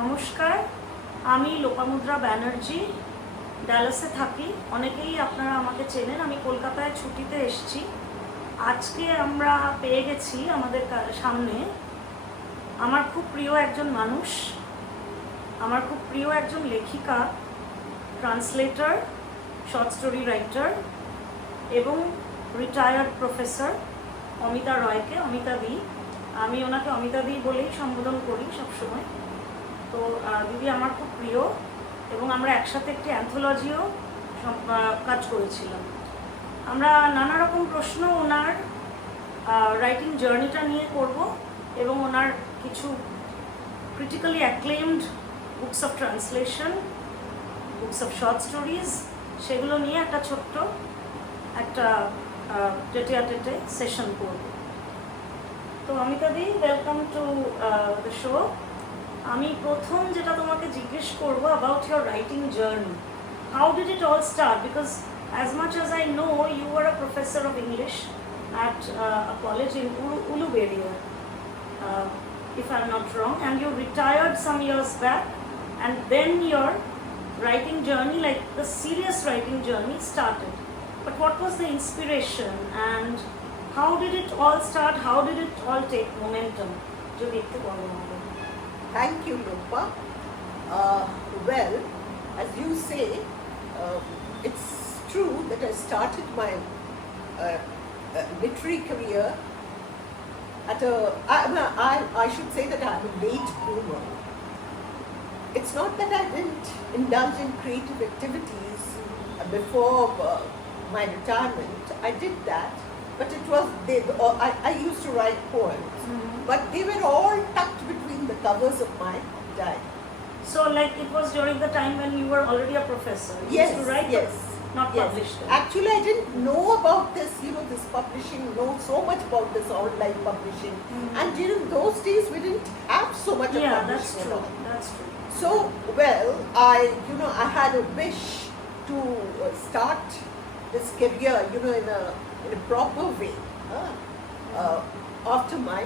নমস্কার, আমি লোপামুদ্রা ব্যানার্জি, ডালাসে থাকি। অনেকেই আপনারা আমাকে চেনেন। আমি কলকাতায় ছুটিতে এসেছি। আজকে আমরা পেয়ে গেছি আমাদের সামনে আমার খুব প্রিয় একজন মানুষ, আমার খুব প্রিয় একজন লেখিকা, ট্রান্সলেটর, শর্ট স্টোরি রাইটার এবং রিটায়ার্ড প্রফেসর অমিতা রয়কে, অমিতা দি। আমি ওনাকে অমিতা দি বলেই সম্বোধন করি সবসময়। তো দিদি আমার খুব প্রিয় এবং আমরা একসাথে একটি অ্যান্থোলজিও কাজ করেছিলাম। আমরা নানা রকম প্রশ্ন ওনার রাইটিং জার্নিটা নিয়ে করব এবং ওনার কিছু critically acclaimed books of translation, books of short stories, সেগুলো নিয়ে একটা ছোট্ট একটা টেটে সেশন করব। তো অমিতা দি, ওয়েলকাম টু দ্য শো। আমি প্রথম যেটা তোমাকে জিজ্ঞেস করব about your writing journey. How did it all start? Because as much as I know, you were a professor of English at a college in Uluberia, if I'm not wrong, and you retired some years back, and then your writing journey, like the serious writing journey, started. But what was the inspiration and how did it all start? How did it all take momentum? Jodi ekটু বলো আমাকে। Thank you, Lopa. Well, as you say, it's true that I started my literary career at I should say that I'm a late bloomer. It's not that I didn't indulge in creative activities before my retirement. I did that, but it was I used to write poems, but they were all tucked between the covers of my diary. So like it was during the time when you were already a professor. You Yes, used to write, yes. not Yes. published. Actually, I didn't know about this, this publishing, know so much about this online publishing. And during those days, we didn't have so much of Yeah, publishing. that's true. at all. That's true. So, well, I had a wish to start this career, in a proper way after my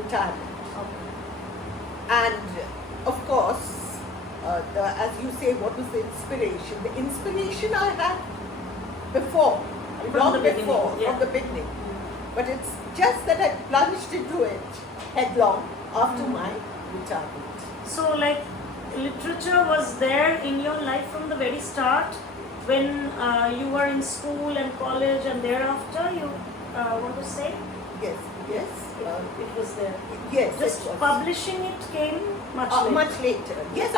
retirement. Okay. And of course, as you say, what was the inspiration? The inspiration I had before, From long the beginning, before, yeah. from the beginning. But it's just that I plunged into it headlong after my retirement. So like literature was there in your life from the very start when you were in school and college, and thereafter you want to say Yes, yes. it was there. Yes, Just it was. publishing it came much later. Much later. Yes,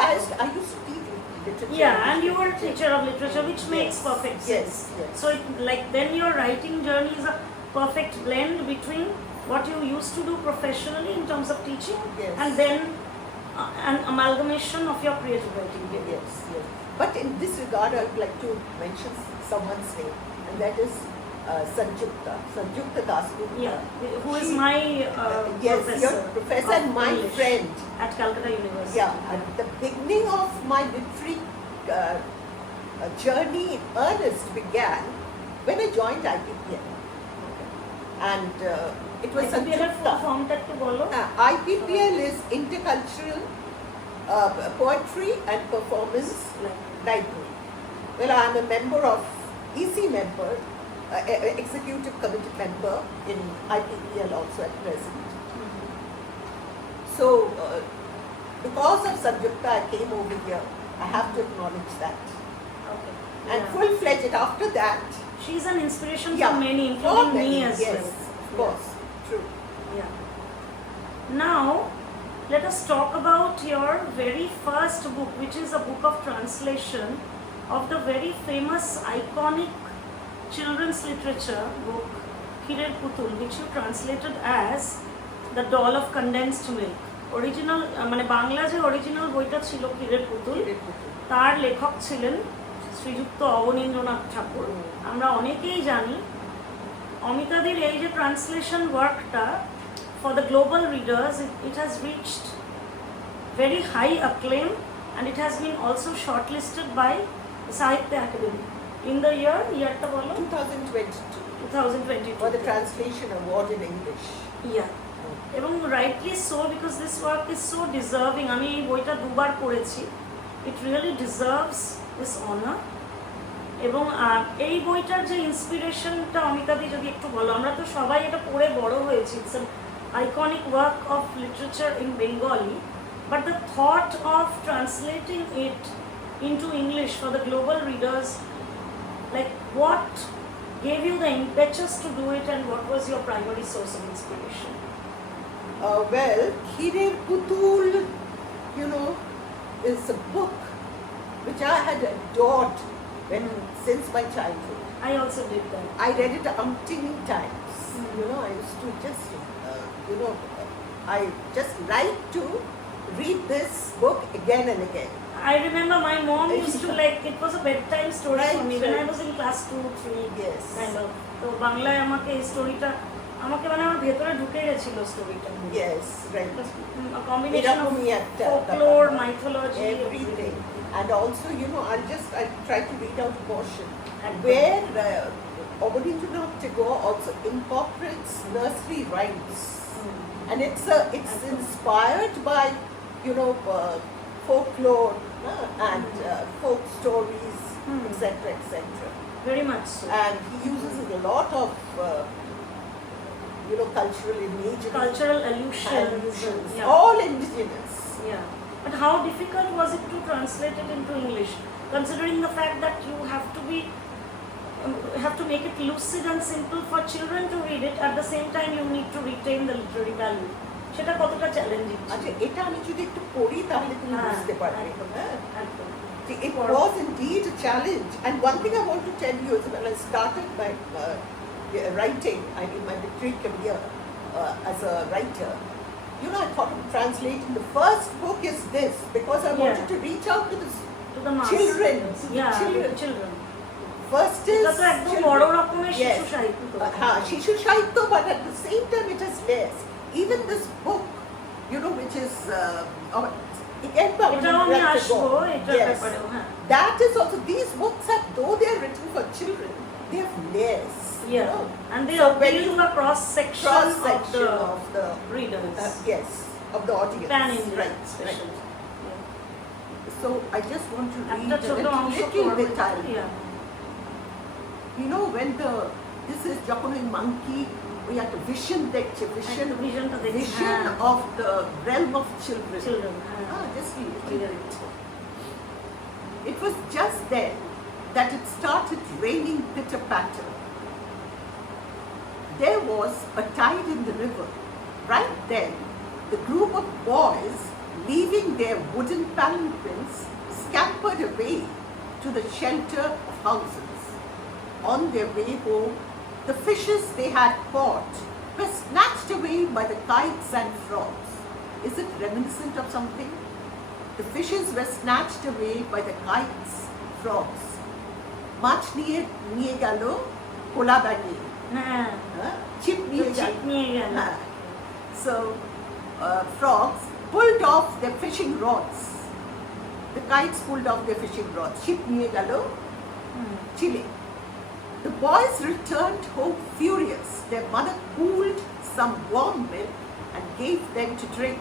I used to teach literature. Yeah, and you were a teacher of literature, which makes Yes, perfect yes, sense. yes. So then your writing journey is a perfect blend between what you used to do professionally in terms of teaching, Yes. and then an amalgamation of your creative writing. Yes, yes. But in this regard, I would like to mention someone's name, and that is Sanjukta Dasgupta. Yeah, who is my Yes, professor. your professor of and my English friend. at Kolkata University. Yeah, at the beginning of my literary journey in earnest began when I joined IPPL. And it was IPPL এর full Sanjukta. form টা একটু বলো। IPPL is Intercultural Poetry and Performance Library. Well, I am a member of EC member, executive committee member in IPPL also at present. So, because of Sanjukta, I came over here. I have to acknowledge that. Okay. And Yeah. full-fledged after that. She's an inspiration Yeah, for many, for including many, me as yes, well. of course, true. Yeah. Now, let us talk about your very first book, which is a book of translation of the very famous, iconic children's literature book, Khirer Putul, which you translated as The Doll of Condensed Milk. Original, মানে বাংলা যে অরিজিনাল বইটা ছিল ক্ষীরের পুতুল, তার লেখক ছিলেন শ্রীযুক্ত অবনীন্দ্রনাথ ঠাকুর। আমরা অনেকেই জানি অমিতাদির এই যে ট্রান্সলেশন ওয়ার্কটা for the global readers, it has reached very high acclaim, and it has been also shortlisted by Sahitya Akademi in the yearটা বলো 2022 2022 for the translation award in English. yeah এবং rightly so because this work is so deserving. আমি এই বইটা দুবার পড়েছি। It really deserves this honour. এবং এই বইটার যে ইন্সপিরেশনটা অমিতাদি যদি একটু বলো, আমরা তো সবাই এটা পড়ে বড় হয়েছি, it's an iconic work of literature in Bengali, but the thought of translating it into English for the global readers, like what gave you the impetus to do it and what was your primary source of inspiration? Well, Khirer Putul, you know, is a book which I had adored since my childhood. I also did that. I read it umpteen times. You know, I used to just, I just like to read this book again and again. I remember my mom used to like, it was a bedtime story Right, for me when I right. was in class 2-3 Yes. kind of. তো বাংলায় আমাকে এই স্টোরিটা আমাকে মানে আমার ভেতরে ঢুকে গেছিল স্টোরিটা। Yes, right. কম্বিনেশন অফ এরকমই একটা folklore, mythology, everything. And also, you know, I try to read out a portion And where Abanindranath Tagore also incorporates nursery rhymes. And it's inspired by, you know, folklore and folk stories, etc., etc. very much so. And he uses a lot of, cultural imagery. Cultural allusions. allusions, Yeah. all indigenous. Yeah. But how difficult was it to translate it into English, considering the fact that you have to make it lucid and simple for children to read it, at the same time you need to retain the literary value. সেটা কতটা চ্যালেঞ্জিং? আচ্ছা, এটা আমি যদি একটু পড়ি তাহলে তুমি বুঝতে পারবে। একদম। It was indeed a challenge, and one thing I want to tell you is when I started my writing, I mean my literary career as a writer, you know, I thought of translating. The first book is this because I wanted to reach out to the masses. children. Children. First is এটা তো একদম বড় রকমের শিশু সাহিত্য। হ্যাঁ, শিশু সাহিত্য, but at the same time it is less. Even this book, you know, which is that is also, these books have, though they are written for children, they have layers. Yeah, you know? and they So appeal to a cross section of the readers. Yes, of the audience. Pan-India, right, especially. right. So I just want to read After a little bit. You know, when this is যখন ওই monkey, we had a vision of the realm of children. Just read it. It was just then that it started raining pitter patter. There was a tide in the river. Right then, the group of boys, leaving their wooden palanquins, scampered away to the shelter of houses. On their way home, the fishes they had caught were snatched away by the kites and frogs. Is it reminiscent of something? The fishes were snatched away by the kites, frogs. Mach niye galo kola bani. Chip niye galo. So frogs pulled off their fishing rods. The kites pulled off their fishing rods. Chip niye galo chile. The boys returned home furious. Their mother cooled some warm milk and gave them to drink.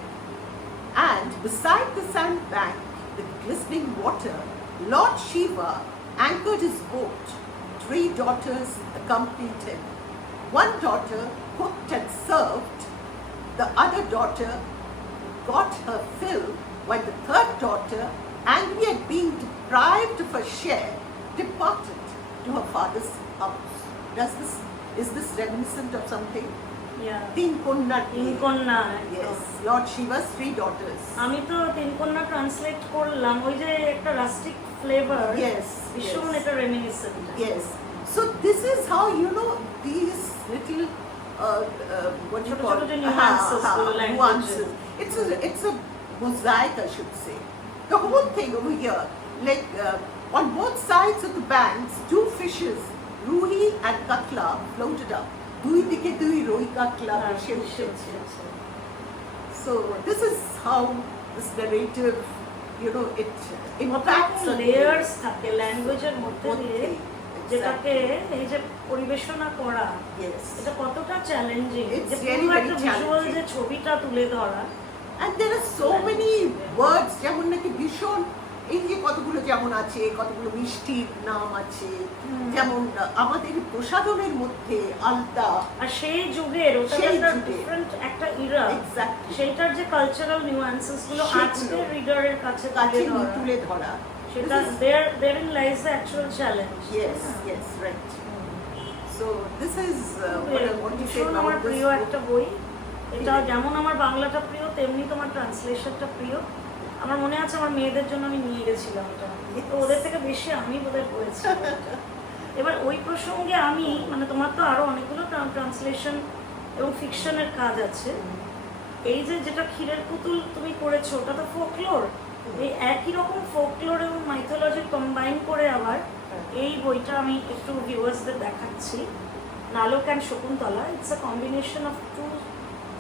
And beside the sandbank, the glistening water, Lord Shiva anchored his boat. 3 daughters accompanied him. One daughter cooked and served. The other daughter got her fill, while the third daughter, angry at being deprived of her share, departed to her father's house. Is this reminiscent of something? তিন কন্যা। Yes, Lord Shiva's 3 daughters. আমি তো তিন কন্যা ট্রান্সলেট করলাম, ওই যে একটা রাস্টিক ফ্লেভার। Yes, ভীষণ এটা রেমিনিসেন্ট। Yes. So this is how, you know, these little what you call nuances. It's a mosaic, I should say. The whole thing over here, like on both sides of the banks, 2 fishes, Ruhi and Katla, floated up. দুই দিকে দুই রুই কাতলা ভেসে উঠেছে। So this is how this narrative, you know, it impacts layers থাকে ল্যাঙ্গুয়েজের মধ্যে দিয়ে। যেটাকে এই যে পরিবেশনা করা, Yes. এটা কতটা চ্যালেঞ্জিং, It's যে really পুরো very একটা ভিজুয়াল challenging. যে ছবিটা তুলে ধরা। And there are so many words যেমন নাকি ভীষণ, এই যে কতগুলো যেমন আছে, কতগুলো মিষ্টির নাম আছে, যেমন আমাদের প্রসাধনের মধ্যে আলতা, আর সেই যুগের ওটা সেই একটা যুগে। ডিফারেন্ট একটা ইরা, Exactly. সেইটার যে কালচারাল নিউয়ান্সেস গুলো সেগুলো আজকের রিডারের কাছে কাছে তুলে ধরা, তুলে ধরা। সেটা This is- therein lies the actual challenge. Yes, yes, right. So this is what I want to say ভীষণ about আমার this প্রিয় book. একটা বই এটা, যেমন আমার বাংলাটা প্রিয় তেমনি তোমার ট্রান্সলেশনটা প্রিয়। আমার মনে আছে আমার মেয়েদের জন্য আমি নিয়ে গেছিলাম এটা, তো ওদের থেকে বেশি আমি বোধহয় পড়েছি বইটা। এবার ওই প্রসঙ্গে আমি মানে তোমার তো আরো অনেকগুলো ট্রান্সলেশন এবং ফিকশনের কাজ আছে, এই যে যেটা ক্ষীরের পুতুল তুমি করেছো ওটা তো ফোকলোর, এই একই রকম ফোকলোর এবং মাইথোলজি কম্বাইন করে আবার এই বইটা আমি একটু ভিউয়ার্সদের দেখাচ্ছি, Nalak and Shakuntala. It's a combination of two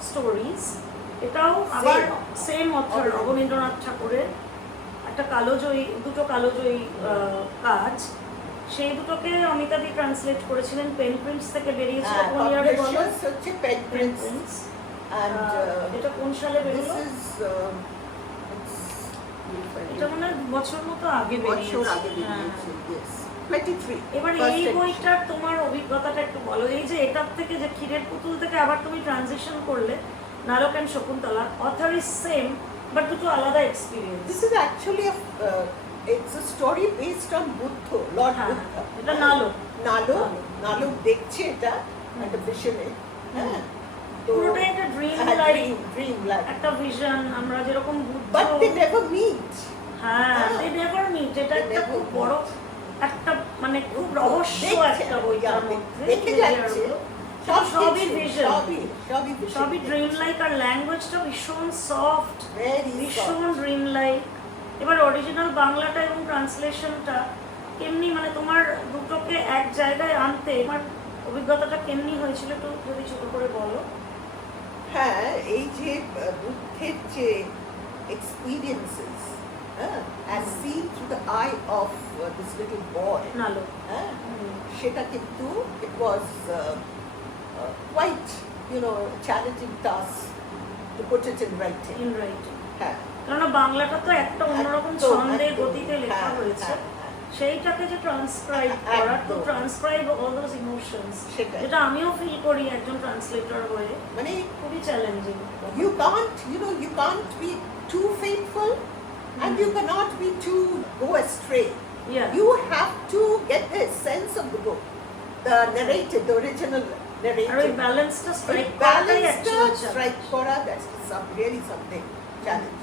stories. এটাও আবার সেম অথর রবীন্দ্রনাথ ঠাকুরের একটা কালোজয়ী, দুটো কালোজয়ী কাজ, সেই দুটোকে অমিতা দি ট্রান্সলেট করেছিলেন, পেন প্রিন্টস থেকে বেরিয়েছিল। কোন ইয়ারে বলো? Publishers হচ্ছে Pen Pen Prints. Prints. And এটা কোন সালে this বেরিয়েছিল? is এটা মনে হয় বছর মতো আগে বছর আগে বেরিয়েছে। বেরিয়েছে, yes. 23. এবার first এই edition. বইটার তোমার অভিজ্ঞতাটা একটু বলো, এই যে এটার থেকে যে ক্ষীরের পুতুল থেকে আবার তুমি ট্রানজিশন করলে Nalak and Shakuntala, author is same but দুটো আলাদা experience. This is actually it's a story based on Buddha, Lord হ্যাঁ, Buddha. এটা নালক। নালক দেখছে এটা একটা ভিশনে, হ্যাঁ, তো পুরোটাই একটা ড্রিম লাইক, ড্রিম লাইক, একটা ভিশন, আমরা যেরকম Buddha, but they never meet. হ্যাঁ দে নেভার মিট, এটা একটা খুব বড় একটা মানে খুব রহস্য একটা বইটার মধ্যে দেখে যাচ্ছে সবই ভিশন, সবই সবই ড্রিম লাইক, আর ল্যাঙ্গুয়েজটা ভীষণ সফট, ভীষণ ড্রিম লাইক। এবার অরিজিনাল বাংলাটা এবং ট্রান্সলেশনটা কেমনি, মানে তোমার দুটোকে এক জায়গায় আনতে আমার অভিজ্ঞতাটা কেমনি হয়েছিল একটু যদি ছোট করে বলো। হ্যাঁ, এই যে বুদ্ধের যে experiences, as seen through the eye of this little boy, নালক, সেটা কিন্তু it was quite, challenging task to put it in writing. In writing, হ্যাঁ, কারণ বাংলাটা তো একটা অন্যরকম একদম, ছন্দে একদম, গতিতে লেখা হ্যাঁ, হয়েছে, হ্যাঁ, সেইটাকে যে ট্রান্সক্রাইব করা, টু একদম। ট্রান্সক্রাইব অল দোজ ইমোশনস, সেটাই। যেটা আমিও ফিল করি একজন ট্রান্সলেটর হয়ে, মানে খুবই challenging. you can't be too faithful and you cannot be too go astray. You have to get the essence of the book, the narrative, the original আর ওই narrative. ব্যালেন্সটা স্ট্রাইক করাটাই Balance অ্যাকচুয়ালি strike করা, that's really something challenge.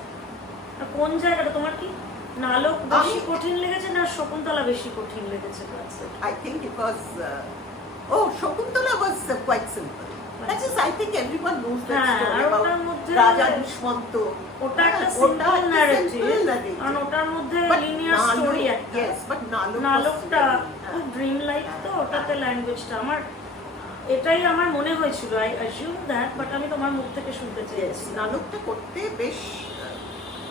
কোন জায়গাটা তোমার কি নালক বেশি আমি- কঠিন লেগেছে না শকুন্তলা বেশি কঠিন লেগেছে translate? I think it was Shakuntala was quite simple. That is, I think everyone knows that হ্যাঁ, story আর about ওটার মধ্যে Raja Dushmন্ত. ওটা একটা ওটা সিম্পল একটা ন্যারেটিভ, simple narrative. কারণ ওটার মধ্যে But লিনিয়ার Nalok- স্টোরি একটা। yes, but Nalok was নালকটা really, খুব ড্রিম লাইক, তো ওটাতে ল্যাঙ্গুয়েজটা আমার এটাই আমার মনে হয়েছিল, আই অ্যাজিউম দ্যাট, বাট আমি তোমার মুখ থেকে শুনতে yes, চেয়েছি। নালকটা করতে বেশ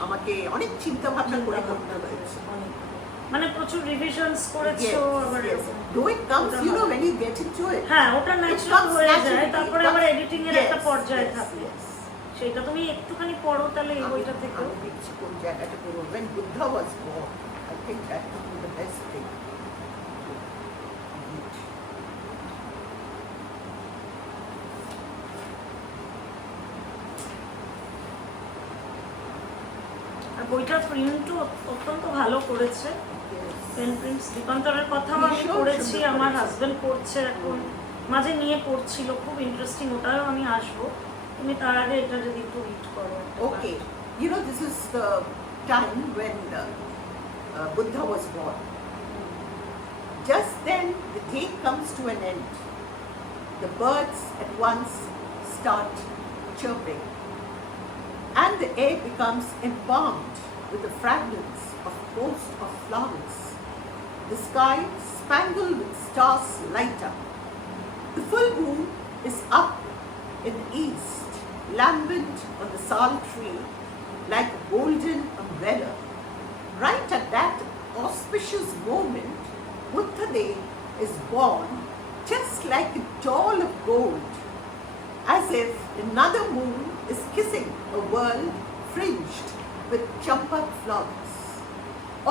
আমাকে অনেক চিন্তা ভাবনা করে করতে হয়েছে। মানে প্রচুর রিভিশনস করেছো আবার এরকম। Though it comes, when you get into it. হ্যাঁ, ওটা ন্যাচারাল comes হয়ে যায়, naturally, তারপরে it আবার comes- এডিটিং এর yes, একটা পর্যায়ে yes, থাকে, yes. সেটা তুমি একটুখানি পড়ো তাহলে এই বইটা থেকেও। আমি দেখছি কোন জায়গাটা করবো। When Buddha was born, I think that would be the best thing. আর বইটার প্রিন্টও অত্যন্ত ভালো করেছে, পেন প্রিন্টস। দীপান্তরের কথাও আমি ভীষণ পড়েছি, সুন্দর আমার করেছে। হাজবেন্ড পড়ছে এখন, মাঝে নিয়ে পড়ছিল, খুব ইন্টারেস্টিং, ওটাও আমি আসবো। তুমি তার আগে এটা যদি একটু রিড করো। Okay, this is the time when Buddha was born. Just then, the day comes to an end. The birds at once start chirping, and the air becomes embalmed with the fragrance of host of flowers. The sky, spangled with stars, light up. The full moon is up in the east, lambent on the sal tree like a golden umbrella. Right at that auspicious moment, Buddha Dev is born just like a doll of gold, as if another moon is kissing a world fringed with champak flowers.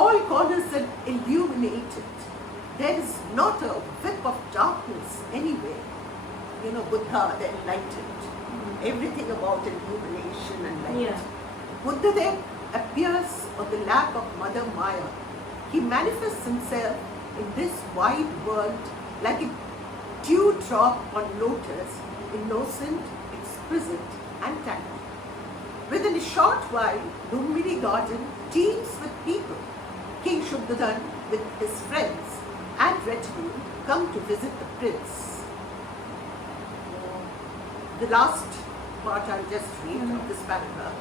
All corners are illuminated. There is not a whip of darkness anywhere. You know, Buddha, the enlightened. Everything about illumination and light. Yeah. Buddha then appears on the lap of Mother Maya. He manifests himself in this wide world like a dewdrop on lotus, innocent, exquisite, and tender. Within a short while, Lumbini garden teems with people. King Shuddhadan with his friends and retinue come to visit the prince. The last part I'll just read of this paragraph.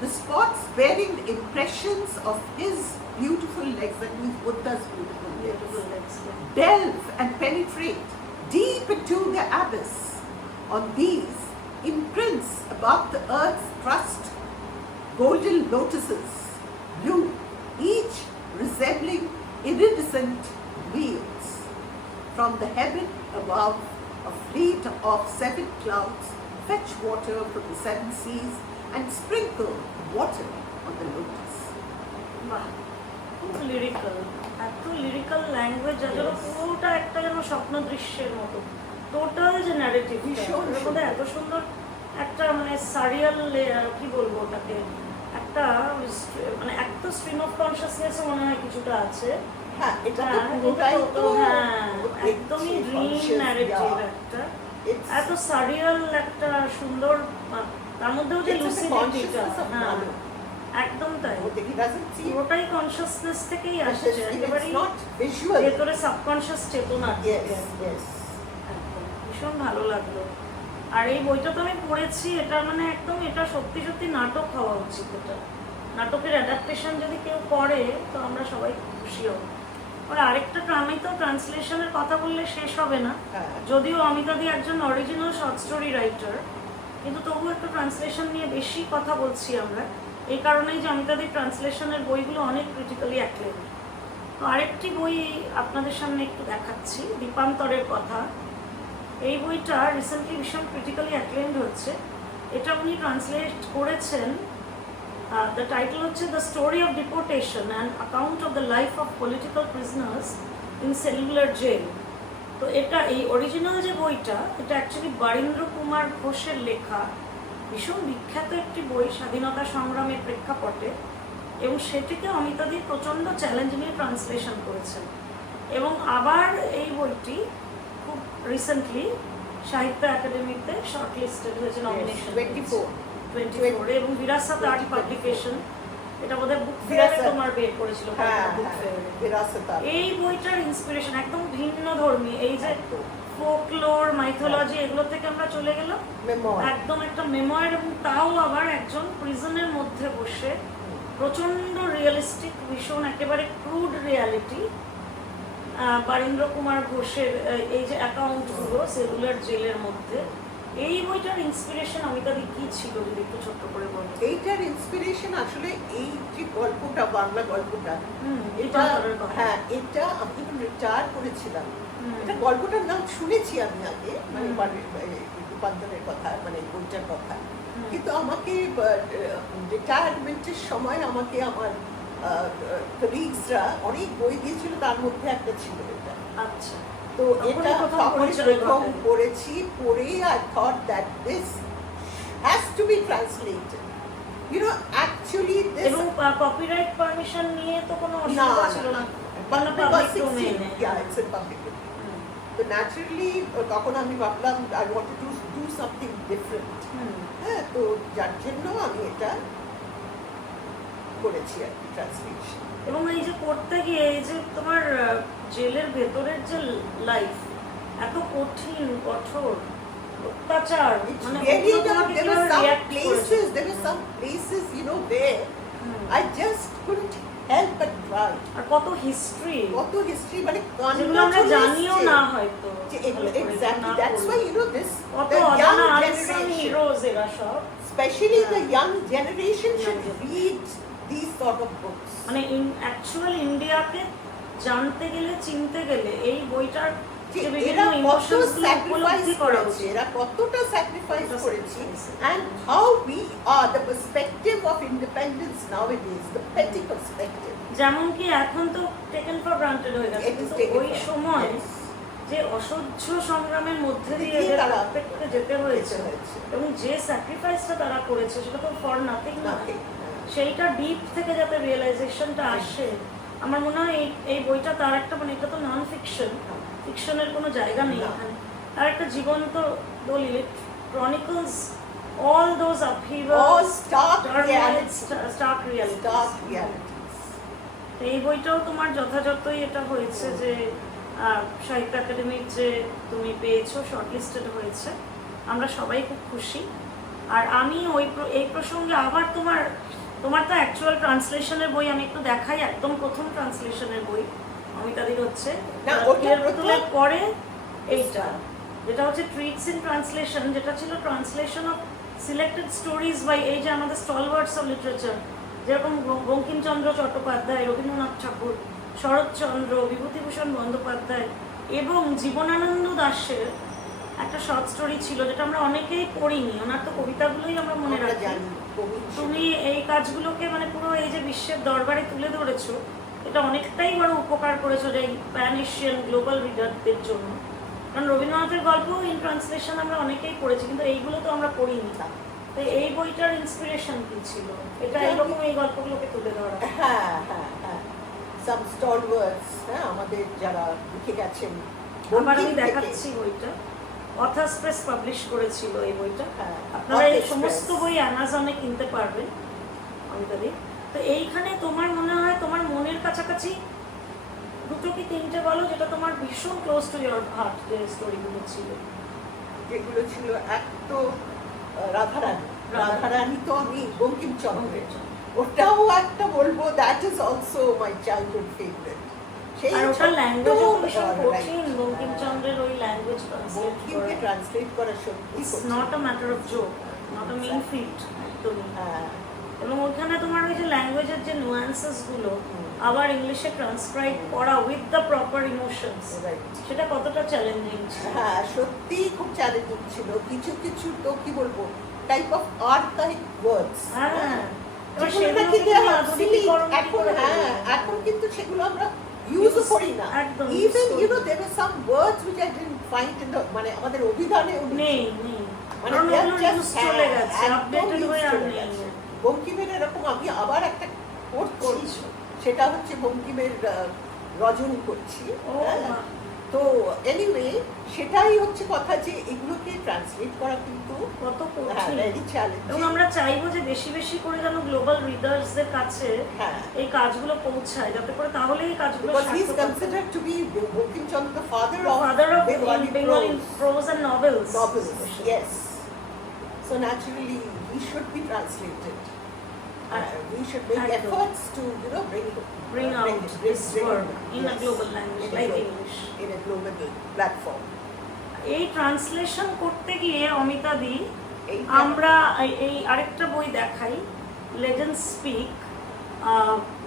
The spots bearing the impressions of his beautiful legs, that means Buddha's beautiful legs, delve and penetrate deep into the abyss. On these imprints above the earth's crust golden lotuses, blue, each resembling iridescent wheels. From the heaven above, a fleet of 7 clouds fetch water from the 7 seas and sprinkle water on the lotus. বাহ, খুব লিরিক্যাল, এত lyrical language, যেন পুরোটা একটা যেন স্বপ্ন দৃশ্যের মতো। টোটাল যে ন্যারেটিভটা, ওর মধ্যে এত সুন্দর একটা মানে সারিয়াল, কি বলবো ওটাকে, একটা মানে একটা স্ট্রিম অফ কনসিয়াসনেস মনে হয় কিছুটা আছে। হ্যাঁ, এটা তো পুরোটাই তো একদমই ড্রিম ন্যারেটিভ একটা, এত সারিয়াল একটা সুন্দর, তার মধ্যেও যে লুসিডিটিটা, হ্যাঁ একদম তাই, পুরোটাই কনসিয়াসনেস থেকেই আসছে, একেবারেই ভেতরে সাবকনসিয়াস চেতনা। ভীষণ ভালো লাগলো। আর এই বইটা তো আমি পড়েছি, এটা মানে একদম এটা সত্যি সত্যি নাটক হওয়া উচিত। এটা নাটকের অ্যাডাপ্টেশন যদি কেউ করে তো আমরা সবাই খুশি হব। আর আরেকটা, আমি তো ট্রান্সলেশনের কথা বললে শেষ হবে না, যদিও অমিতা দি একজন অরিজিনাল শর্ট স্টোরি রাইটার, কিন্তু তবুও একটু ট্রান্সলেশন নিয়ে বেশি কথা বলছি আমরা, এই কারণেই যে অমিতা দি ট্রান্সলেশনের বইগুলো অনেক ক্রিটিক্যালি অ্যাক্লেমড। তো আরেকটি বই আপনাদের সামনে একটু দেখাচ্ছি, দীপান্তরের কথা। এই বইটা রিসেন্টলি ভীষণ ক্রিটিক্যালি অ্যাক্লেমড হচ্ছে। এটা উনি ট্রান্সলেট করেছেন, দ্য টাইটেল হচ্ছে the story of deportation and account of the life of political prisoners in cellular jail. তো এটা এই অরিজিনাল যে বইটা, এটা অ্যাকচুয়ালি বীরেন্দ্র কুমার ঘোষের লেখা, ভীষণ বিখ্যাত একটি বই স্বাধীনতা সংগ্রামের প্রেক্ষাপটে, এবং সেটিকে অমিতা দি প্রচণ্ড চ্যালেঞ্জ নিয়ে ট্রান্সলেশন করেছেন। এবং আবার এই বইটি খুব রিসেন্টলি সাহিত্য একাডেমিতে শর্ট লিস্টেড হয়েছে, নমিনেশন 24 এবং বিরাসত আর্ট পাবলিকেশন, এটা বোধহয় বুক ফেয়ারে তোমার বের করেছিল, বুক ফেয়ারে। এই বইটার ইন্সপিরেশন একদম ভিন্ন ধর্মী, এই যে ফোকলোর, মাইথোলজি, এগুলো থেকে আমরা চলে গেলাম একদম একটা মেমোয়ার, এবং তাও আবার একজন প্রিজনের মধ্যে বসে প্রচন্ড রিয়েলিস্টিক, ভীষণ একেবারে ক্রুড রিয়ালিটি, বীরেন্দ্র কুমার ঘোষের এই যে অ্যাকাউন্টগুলো সেলুলার জেলের মধ্যে। এই বইটার ইন্সপিরেশন অমিতা দি কি ছিল যদি একটু ছোট্ট করে বলেন? এইটার ইন্সপিরেশন আসলে এই যে গল্পটা, বাংলা গল্পটা, এটা হ্যাঁ, এটা আমি যখন রিটায়ার করেছিলাম, এটা গল্পটার নাম শুনেছি আমি আগে, মানে রূপান্তরের কথা, মানে বইটার কথা, কিন্তু আমাকে রিটায়ারমেন্টের সময় আমাকে আমার কলিগসরা অনেক বই দিয়েছিল, তার মধ্যে একটা ছিল এটা। আচ্ছা, তো এটা প্রথম পড়েছি, পড়ে I thought that this has to be translated. You know, actually this, এবং কপিরাইট পারমিশন নিয়ে তো কোনো অসুবিধা ছিল না, public domain, yeah, it's in public domain. তো ন্যাচারালি তখন আমি ভাবলাম I wanted to do something different. হ্যাঁ, তো যার জন্য আমি এটা করেছি আর কি, ট্রান্সলেশন। এবং এই যে করতে গিয়ে এই যে তোমার জেলের ভেতরের যে লাইফ, এত কঠিন, কঠোর, অত্যাচার, মানে there were some places you know where I just couldn't help but cry. আর কত হিস্ট্রি মানে যেগুলো আমরা জানিও না হয়তো। Exactly, that's why you know this, কত the young unsung heroes এরা সব, especially the young generation should read these sort of books. মানে অ্যাকচুয়াল ইন্ডিয়াকে জানতে গেলে চিনতে গেলে এই বইটার যে এরা বিভিন্ন কত ইমোশনস গুলো স্যাক্রিফাইস উপলব্ধি করা করেছে, উচিত। এরা কতটা স্যাক্রিফাইস কতটা করেছে, sacrifice। and how we are, the perspective of independence nowadays, the petty perspective. যেমন কি এখন তো টেকেন ফর গ্রান্টেড হয়ে গেছে, It is কিন্তু taken ওই for- সময় yes. যে অসহ্য সংগ্রামের মধ্যে দিয়ে দিয়ে এদের তারা প্রত্যেককে যেতে হয়েছে যেতে হয়েছে। এবং যে স্যাক্রিফাইসটা তারা করেছে সেটা তো ফর নাথিং না। Nothing, সেইটা ডিপ থেকে যাতে রিয়েলাইজেশনটা আসে, আমার মনে হয় এই বইটা তার একটা, মানে এটা তো নন ফিকশন, ফিকশনের কোনো জায়গা নেই না। এখানে, তার একটা জীবন্ত দলিল, chronicles all those upheavals, all stark reality, stark reality. stark realities. এই বইটাও তোমার যথাযথই এটা হয়েছে যে সাহিত্য একাডেমির যে তুমি পেয়েছো, শর্টলিস্টেড হয়েছে, আমরা সবাই খুব খুশি। আর আমি এই প্রসঙ্গে আবার তোমার তো অ্যাকচুয়াল ট্রান্সলেশনের বই আমি একটু দেখাই, একদম প্রথম ট্রান্সলেশনের বই অমিতাদির হচ্ছে না, ওটা পুতুলের পরে এইটা, যেটা হচ্ছে ট্রিটস ইন ট্রান্সলেশন, যেটা ছিল translation of selected stories by এই যে আমাদের স্টলওয়ার্ডস অফ লিটারেচার, যেরকম বঙ্কিমচন্দ্র চট্টোপাধ্যায়, রবীন্দ্রনাথ ঠাকুর, শরৎচন্দ্র, বিভূতিভূষণ বন্দ্যোপাধ্যায় এবং জীবনানন্দ দাশের একটা শর্ট স্টোরি ছিল, যেটা আমরা অনেকেই পড়িনি, ওনার তো কবিতাগুলোই আমরা মনে আমরা রাখি। জানি, কবি তুমি এই কাজগুলোকে মানে পুরো এই যে বিশ্বের দরবারে তুলে ধরেছো, এটা অনেকটাই বড় উপকার করেছো যে প্যান এশিয়ান গ্লোবাল রিডারদের জন্য। কারণ রবীন্দ্রনাথের গল্প ইন ট্রান্সলেশন আমরা অনেকেই পড়েছি, কিন্তু এইগুলো তো আমরা পড়িনি। তো এই বইটার ইন্সপিরেশন কি ছিল? এটা এরকম এই গল্পগুলোকে তুলে ধরা। হ্যাঁ হ্যাঁ হ্যাঁ, some stalwarts, হ্যাঁ, আমাদের যারা লিখে গেছেন। আবার আমি বঙ্কিম থেকে। দেখাচ্ছি বইটা, অথার্স প্রেস পাবলিশ করেছিল এই বইটা। হ্যাঁ, আপনারা এই Authors সমস্ত Press। বই অ্যামাজনে কিনতে পারবেন অমিতাদি। তো এইখানে তোমার মনে হয় তোমার মনের কাছাকাছি দুটো কি তিনটে বলো যেটা তোমার ভীষণ ক্লোজ টু ইয়োর হার্ট, যে স্টোরিগুলো ছিল? যেগুলো ছিল, এক তো রাধারানী তো আমি বঙ্কিমচন্দ্রের, ওটাও একটা বলবো, that is also my childhood favourite. সেই আর ওটার ল্যাঙ্গুয়েজ ভীষণ ছোট্ট কঠিন, বঙ্কিমচন্দ্রের ওই ল্যাঙ্গুয়েজ বঙ্কিমকে ট্রান্সলেট করা সত্যি ইটস কঠিন। Not a matter of joke, not a mean feat একদমই। হ্যাঁ, এবং ওখানে তোমার ওই যে ল্যাঙ্গুয়েজের যে নুয়ান্সেস গুলো আবার ইংলিশে ট্রান্সক্রাইব করা with the proper emotions, right. সেটা কতটা চ্যালেঞ্জিং ছিল। হ্যাঁ, সত্যি খুব চ্যালেঞ্জিং ছিল। কিছু কিছু তো কি বলবো, টাইপ অফ আর্কাইক ওয়ার্ডস, হ্যাঁ, এবার যেগুলো সেগুলোকে নাকি তুমি আধুনিকীকরণ কি এখন, করে হ্যাঁ, করবে? এখন কিন্তু সেগুলো আমরা ইউজও করি না। একদম ইভেন use ইউ নো করি না। There are some words which I didn't find in the, মানে আমাদের অভিধানেও নেই, মানে কারণ they are ওগুলো just, ইউজ চলে হ্যাঁ, গেছে, একদম আপডেটেড use হয়ে আর চলে নেই। গেছে। বঙ্কিমের এরকম আমি আবার একটা করছি, করছো। সেটা হচ্ছে বঙ্কিমের রজনী করছি। ও হ্যাঁ। বাহ। তো এনিওয়ে, সেটাই হচ্ছে কথা যে এগুলোকে ট্রান্সলেট করা কিন্তু কত কঠিন। ভেরি এবং চ্যালেঞ্জিং। আমরা চাইবো যে বেশি বেশি করে যেন গ্লোবাল রিডার্সদের কাছে হ্যাঁ, এই কাজগুলো পৌঁছায়, যাতে করে তাহলে এই কাজগুলো because he is সার্থক হবে। considered to be Bankim Chandra, the father of Bengali Bengali prose and novels. novels. Yes. So naturally, he should be translated. We should make Exactly. efforts to, Bring out this work in a yes, global language in a like global- English. in a global platform. এই ট্রান্সলেশন করতে গিয়ে অমিতাদি এইটা- আমরা এই আরেকটা বই দেখাই, legends speak,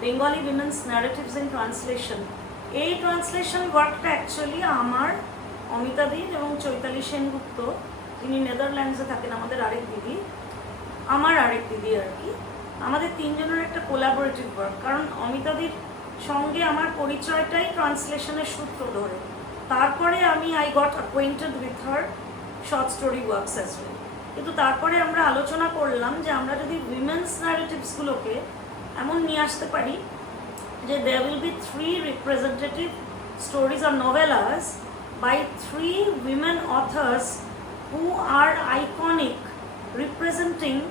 Bengali women's narratives in translation. এই ট্রান্সলেশন ওয়ার্কটা অ্যাকচুয়ালি আমার, অমিতাদির এবং চৈতালি সেনগুপ্ত, যিনি নেদারল্যান্ডসে থাকেন, আমাদের আরেক দিদি, আমার আরেক দিদি আর কি, আমাদের তিনজনের একটা কোলাবোরেটিভ ওয়ার্ক। কারণ অমিতাদির সঙ্গে আমার পরিচয়টাই ট্রান্সলেশনের সূত্র ধরে, তারপরে আমি I got acquainted with her short story works as well. কিন্তু তারপরে আমরা আলোচনা করলাম যে আমরা যদি উইমেন্স ন্যারেটিভসগুলোকে এমন নিয়ে আসতে পারি যে there will be 3 representative stories or novellas by 3 women authors who are iconic representing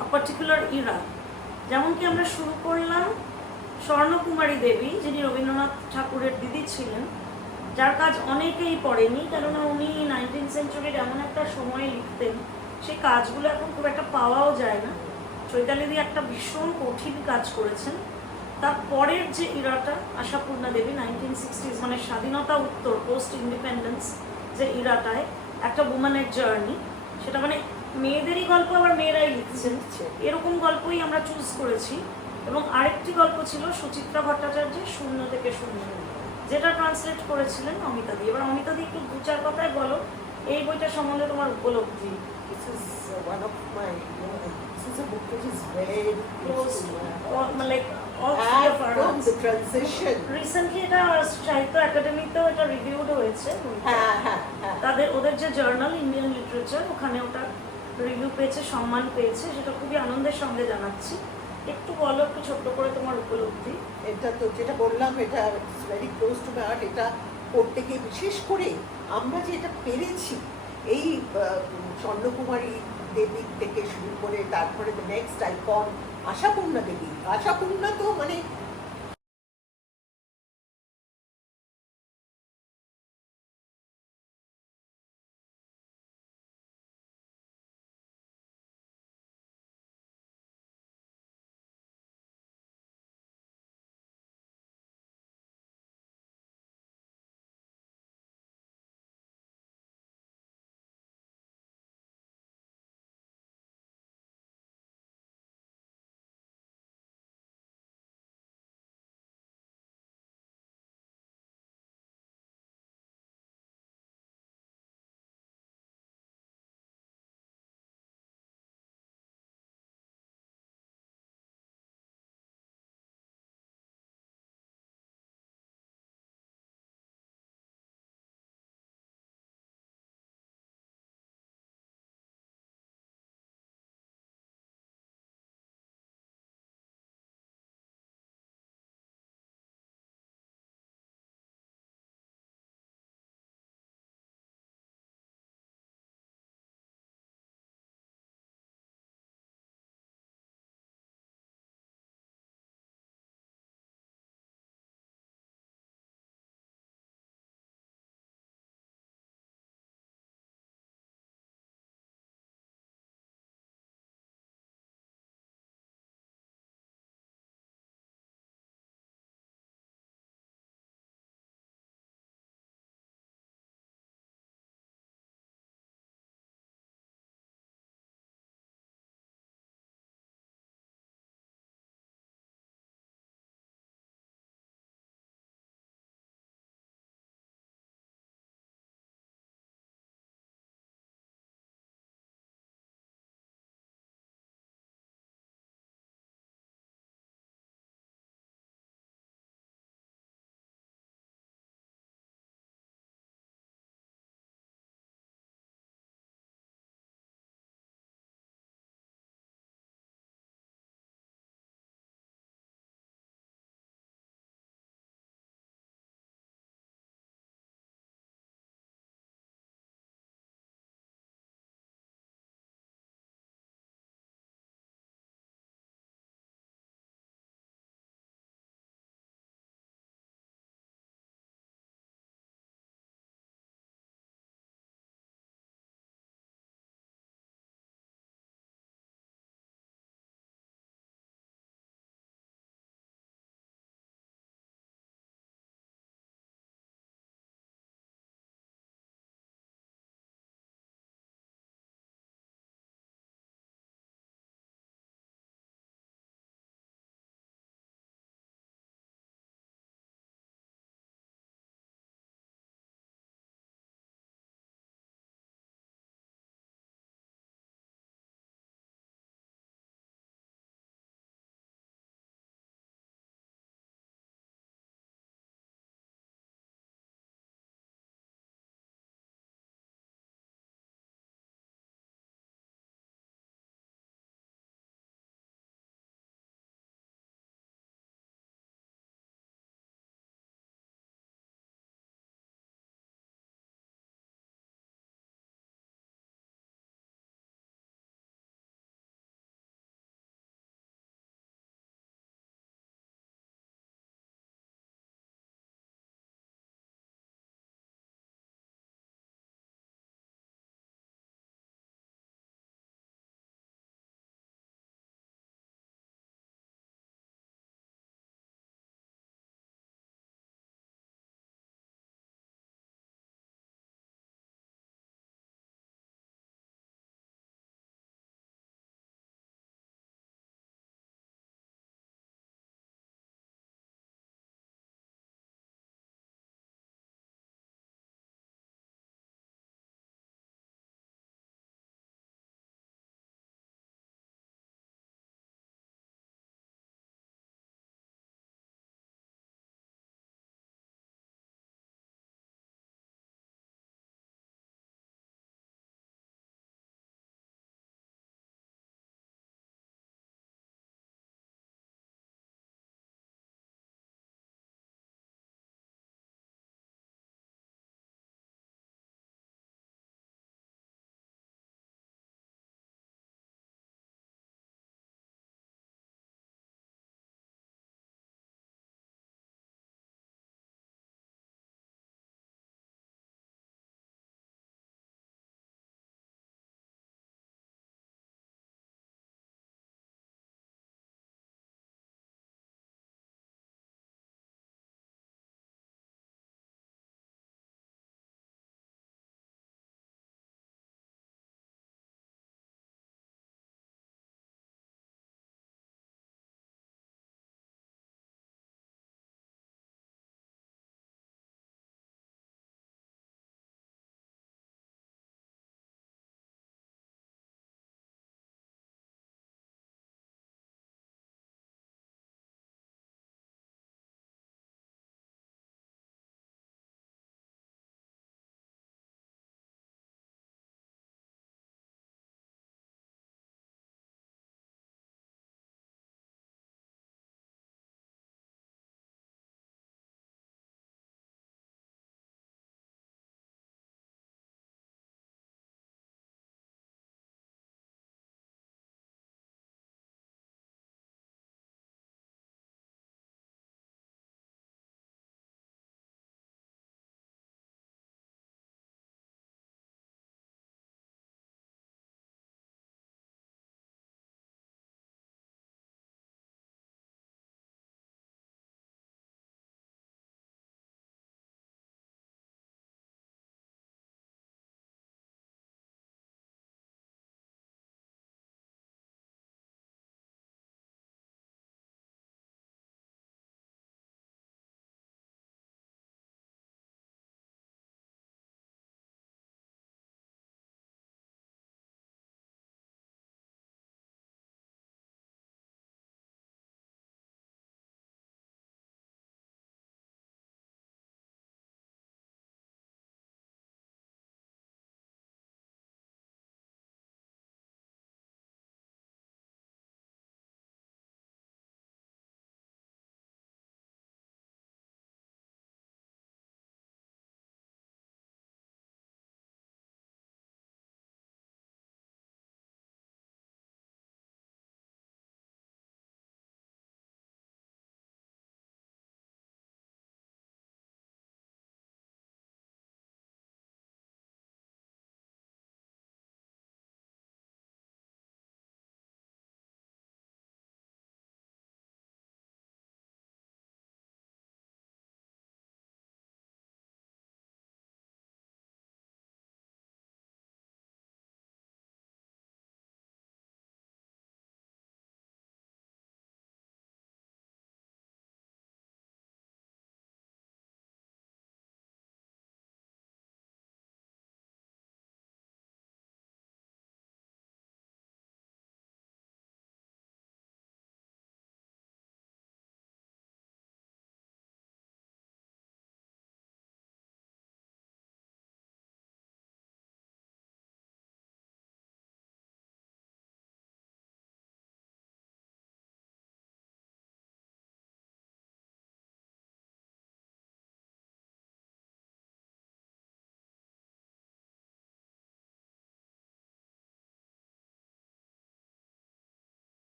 a particular era. যেমন কি আমরা শুরু করলাম স্বর্ণকুমারী দেবী, যিনি রবীন্দ্রনাথ ঠাকুরের দিদি ছিলেন, যার কাজ অনেকেই পড়েনি, কেননা উনি 19th সেঞ্চুরির এমন একটা সময় লিখতেন সেই কাজগুলো এখন খুব একটা পাওয়াও যায় না। চৈতালিদি একটা ভীষণ কঠিন কাজ করেছেন। তারপরের যে ইরাটা, আশাপূর্ণা দেবী 1960s, মানে স্বাধীনতা উত্তর, পোস্ট ইন্ডিপেন্ডেন্স যে ইরাটায় একটা উম্যানের জার্নি, সেটা মানে মেয়েদেরই গল্প, আবার মেয়েরাই লিখছেন, এরকম গল্পই আমরা চুজ করেছি। এবং আরেকটি গল্প ছিল সুচিত্রা ভট্টাচার্যের শূন্য থেকে শূন্য, যেটা ট্রান্সলেট করেছিলেন অমিতা দি। এবার অমিতা দি একটু দু চার কথায় বলো এই বইটা সম্বন্ধে তোমার উপলব্ধি। This is one of my, this is a book which is very close to my heart. Like all three of From us. the transition. Recently এটা সাহিত্য একাডেমিতেও এটা রিভিউড হয়েছে বইটা। হ্যাঁ। ওদের যে জার্নাল ইন্ডিয়ান লিটারেচার, ওখানে ওটা রিভিউ পেয়েছে, সম্মান পেয়েছে, সেটা খুবই আনন্দের সঙ্গে জানাচ্ছি। একটু বলো, একটু ছোট্ট করে তোমার উপলব্ধি। এটা তো যেটা বললাম, এটা very close to my heart. এটা পড়তে গিয়ে বিশেষ করে আমরা যে এটা পেরেছি, এই স্বর্ণকুমারী দেবী থেকে শুরু করে তারপরে দ্য নেক্সট আইকন আশাপূর্ণা দেবী। আশাপূর্ণা তো মানে